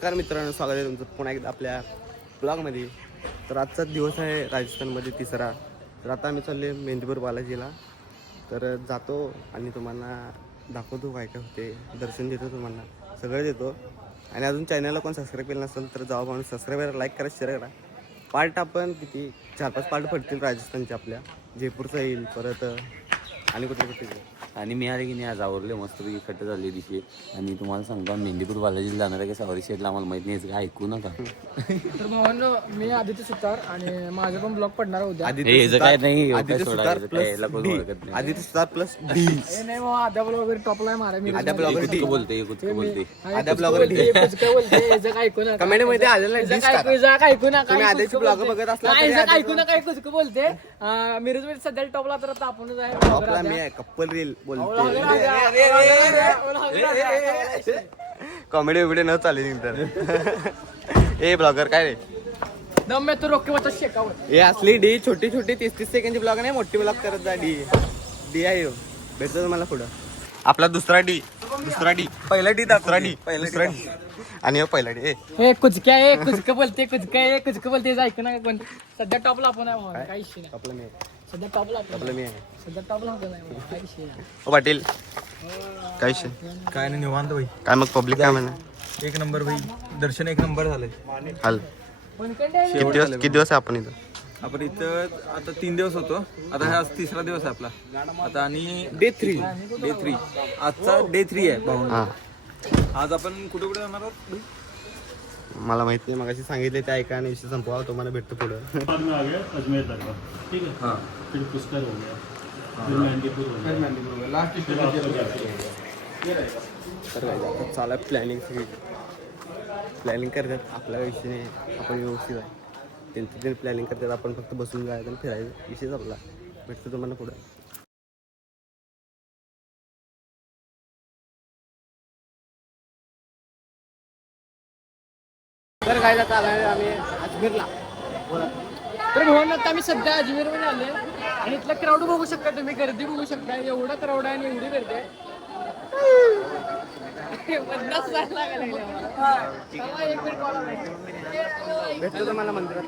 नमस्कार मित्रांनो, स्वागत आहे तुमचं पुन्हा एकदा आपल्या ब्लॉगमध्ये. तर आजचा दिवस आहे राजस्थानमध्ये तिसरा. तर आता आम्ही चाललो मेहंदीपूर बालाजीला. तर जातो आणि तुम्हाला दाखवतो काय काय होते, दर्शन देतो, तुम्हाला सगळं देतो. आणि अजून चॅनलला कोण सबस्क्राईब केलं नसेल तर जावा म्हणून सबस्क्राईब करा, लाईक करा, शेअर करा. पार्ट आपण किती 4-5 पार्ट पडतील राजस्थानचे. आपल्या जयपूरचं येईल, परत आणि कुठे कुठे. आणि मी आले की नाही आज आवरले मस्तपैकी कट झाले दिशे. आणि तुम्हाला सांगतो मेहंदीपूर बालाजीला जाणार आहे का सावरी शेटला आम्हाला माहित नाही, काय ऐकू नका. तर भावांनो, मी आदित्य सुतार आणि माझा पण ब्लॉग पडणार उद्या. आदित्य काय नाही आदित्य सुतार प्लस आदित्य सुतार प्लस डी. हे नाही बाबा, आद्या ब्लॉग वगैरे टॉपला आहे मारा मी. आद्या ब्लॉगर डी बोलते बोलते आद्या ब्लॉगर डी ऐकू नका कमेंट मध्ये आलेला डिस करा. ऐकू नका. तुम्ही आद्याची ब्लॉग बघत असला तरी ऐकू नका, कुचक बोलते. मिरज मध्ये सध्या टॉपला तर आता आपणच आहे. टॉपला मी आहे, कप्पल रील बोलते. कॉमेडी बिमेडी न चालेल तर. ए ब्लॉगर काय रे, दम में तो रोके वाचा शेकावर. हे असली डी छोटी छोटी 30-30 सेकंडची ब्लॉग नाही, मोठी ब्लॉग करत जा. डी डी आहे ह्यो. भेटतो तुम्हाला पुढं. आपला दुसरा डी पहिला डी दुसरा डी आणि ह्यो पहिला डी. हे कुचक्या हे कुचक बोलते, कुचक बोलते. ऐकू नका कोण. सध्या टॉपला आपण आहे भावा, काही इश्यू नाही. आपलं मी आहे, सध्या टॉपला आपण आपलं मी आहे. सध्या टॉपला आपण आहे भावा, काही इश्यू नाही. ओ पाटील काय विषय, काय नाही निवांत भाई, काय मग पब्लिक काय म्हणा. एक नंबर भाई, दर्शन एक नंबर झालंय. हाल किती दिवस आहे आपण इथं. आपण इथं आता 3 दिवस होतो, आता हा 3रा दिवस आहे आपला आता. आणि डे 3 आजचा डे 3 आहे भाऊ. हां, आज आपण कुठे कुठे जाणार आहोत भाई? मला माहित नाही, मगाशी सांगितले ते ऐका आणि विषय संपवा. तुम्हाला भेटतो पुढं. बाद में आ गया अजमेर दरबार, ठीक है। हाँ, फिर पुष्कर हो गया, फिर मेहंदीपुर हो गया, फिर आपका जाके हो गया। तर आता चाला प्लॅनिंग सगळी प्लॅनिंग करतात. आपला विषय नाही, आपण व्यवस्थित आहे. त्यांचं ते प्लॅनिंग करतात, आपण फक्त बसून जायचं आणि फिरायचं. विषयच आपला. भेटतो तुम्हाला पुढं. तर काय जाता आम्ही अजमेरला. तर भावांनो, आता आम्ही सध्या अजमेर मध्ये आले आणि इथलं क्राऊड बघू शकता तुम्ही, गर्दी बघू शकता. एवढा क्राऊड आहे आणि एवढी गर्दी आहे. पन्नास जायला लागले आम्हाला. चला, एक मिनिट बोला. भेटतो तुम्हाला मंदिरात.